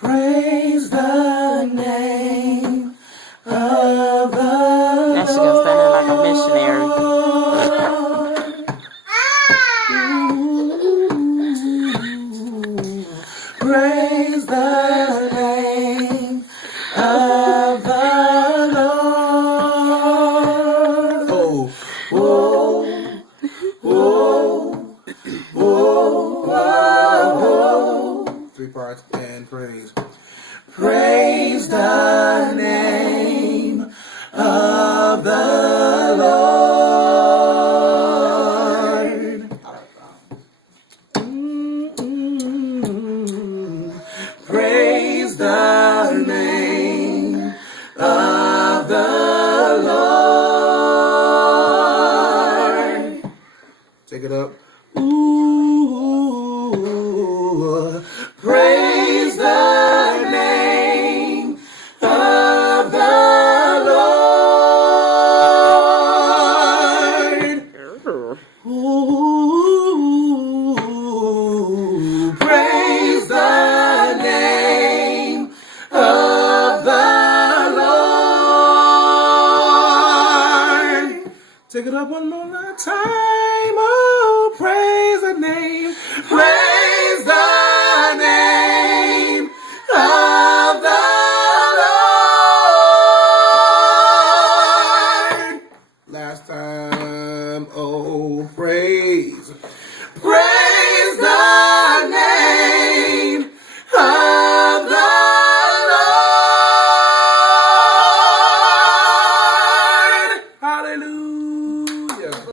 Praise the name of the Lord. Now she gonna stand there like a missionary. Praise the name of the Lord. Oh, oh, oh, oh, oh. 3 parts and praise. Praise the name of the Lord. Praise the name of the Lord. Take it up. Ooh, praise the name of the Lord. Ooh, praise the name of the Lord. Take it up one more time. Oh, praise the name. Praise the name of the Lord. Last time. Oh, praise. Praise.